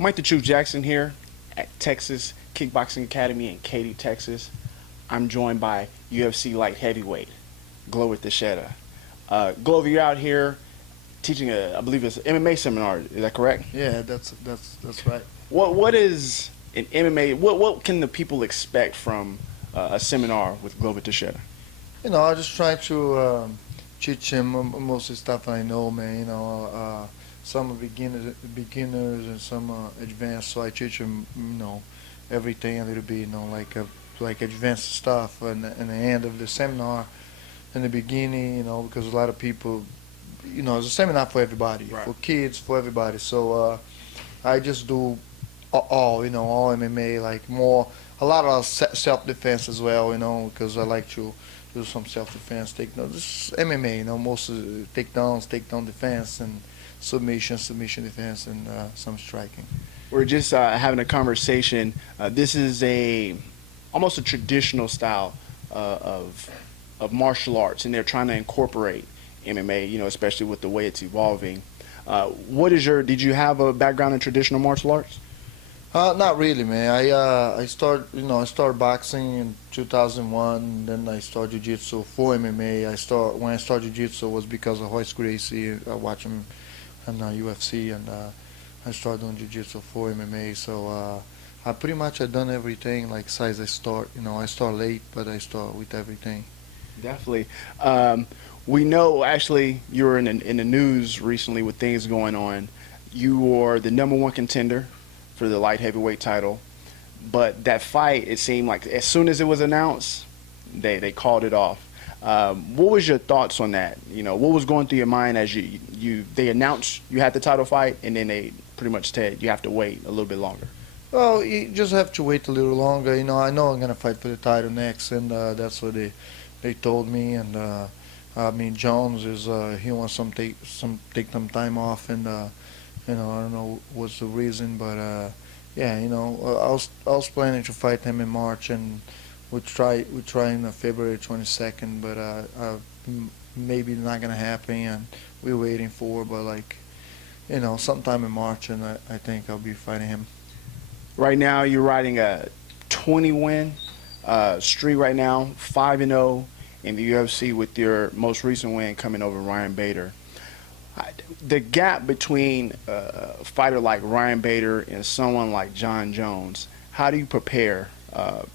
Mike the Truth Jackson here at Texas Kickboxing Academy in Katy, Texas. I'm joined by UFC light heavyweight Glover Teixeira. Glover, you're out here teaching I believe it's an MMA seminar. Is that correct? Yeah, that's right. What is an MMA? What can the people expect from a seminar with Glover Teixeira? I just try to teach him most of the stuff I know, man. Some are beginners and some are advanced. So I teach him, everything a little bit, like advanced stuff. And in the end of the seminar, in the beginning, because a lot of people, it's a seminar for everybody, Right. for kids, for everybody. So I just do all MMA, like a lot of self-defense as well, because I like to do some self-defense, this MMA, most of the takedown defense, and submission defense, and some striking. We're just having a conversation. This is almost a traditional style of martial arts, and they're trying to incorporate MMA, especially with the way it's evolving. Did you have a background in traditional martial arts? Not really, man. I started boxing in 2001. Then I started jiu-jitsu for MMA. When I started jiu-jitsu was because of Royce Gracie. I watched him on UFC, and I started doing jiu-jitsu for MMA. So I pretty much had done everything. Like size I start, I start late, but I start with everything. Definitely. We know, actually, you were in the news recently with things going on. You were the #1 contender for the light heavyweight title, but that fight, it seemed like as soon as it was announced, they called it off. What was your thoughts on that? What was going through your mind as they announced you had the title fight, and then they pretty much said you have to wait a little bit longer? Well, you just have to wait a little longer. I know I'm gonna fight for the title next, and that's what they told me. And Jones he wants take some time off, and I don't know what's the reason, but yeah, I was planning to fight him in March, and we try in February 22nd, but maybe not gonna happen, and we're waiting for, but sometime in March, and I think I'll be fighting him. Right now, you're riding a 20-win streak right now, 5-0 in the UFC with your most recent win coming over Ryan Bader. The gap between a fighter like Ryan Bader and someone like Jon Jones, how do you prepare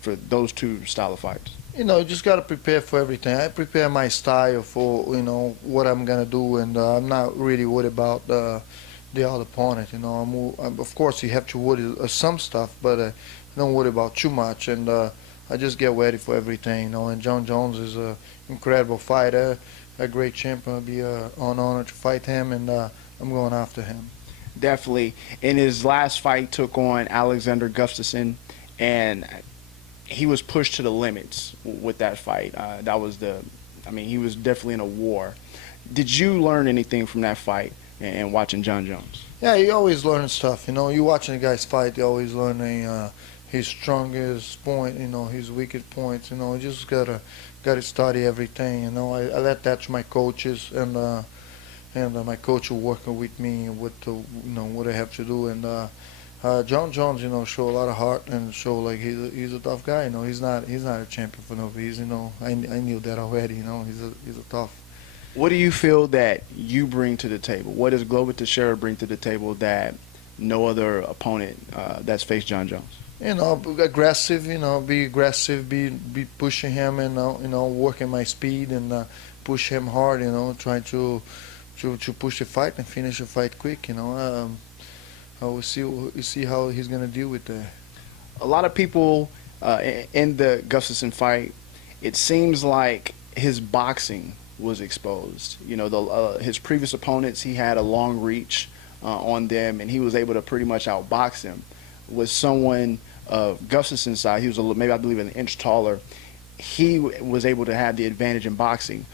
for those two style of fights? You just got to prepare for everything. I prepare my style for, what I'm going to do, and I'm not really worried about the other opponent. Of course, you have to worry some stuff, but don't worry about too much, and I just get ready for everything. And Jon Jones is an incredible fighter, a great champion. It'll be an honor to fight him, and I'm going after him. Definitely. In his last fight, took on Alexander Gustafsson, and he was pushed to the limits with that fight. He was definitely in a war. Did you learn anything from that fight and watching Jon Jones? Yeah, you always learn stuff. You watching the guys fight, you always learning his strongest point, his weakest points. You just gotta study everything. I let that to my coaches, and my coach will working with me what I have to do. And Jon Jones, show a lot of heart and show like he's a tough guy. He's not a champion for no reason. I knew that already. He's a tough. What do you feel that you bring to the table? What does Glover Teixeira bring to the table that no other opponent that's faced Jon Jones? Aggressive. Be aggressive. Be pushing him, and working my speed, and push him hard. Trying to push the fight and finish the fight quick. We'll see how he's gonna deal with that. A lot of people in the Gustafsson fight, it seems like his boxing was exposed. His previous opponents, he had a long reach on them, and he was able to pretty much outbox him. With someone of Gustafsson's side, he was maybe I believe an inch taller. He was able to have the advantage in boxing.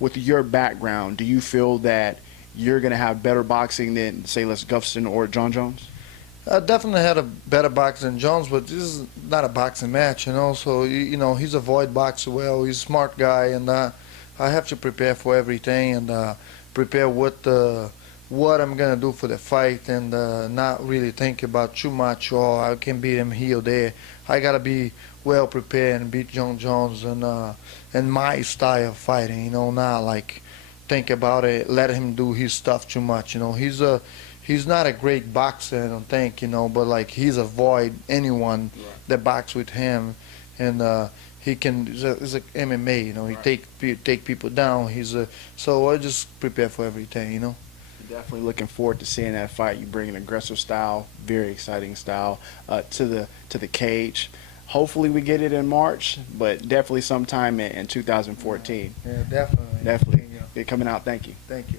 With your background, do you feel that you're going to have better boxing than, say, Gustafsson or Jon Jones? I definitely had a better boxer than Jones, but this is not a boxing match, So he's a void boxer. Well, he's a smart guy, and I have to prepare for everything, and prepare what what I'm gonna do for the fight, and not really think about too much. Oh, I can beat him here or there. I gotta be well prepared and beat John Jones and my style of fighting. Not like think about it, let him do his stuff too much. He's not a great boxer, I don't think. But like he's avoid anyone that box with him, and he can. He's a MMA. He Right. take people down. So I just prepare for everything. Definitely looking forward to seeing that fight. You bring an aggressive style, very exciting style to the cage. Hopefully we get it in March, but definitely sometime in 2014. Yeah, definitely. Definitely. Yeah. It coming out. Thank you. Thank you.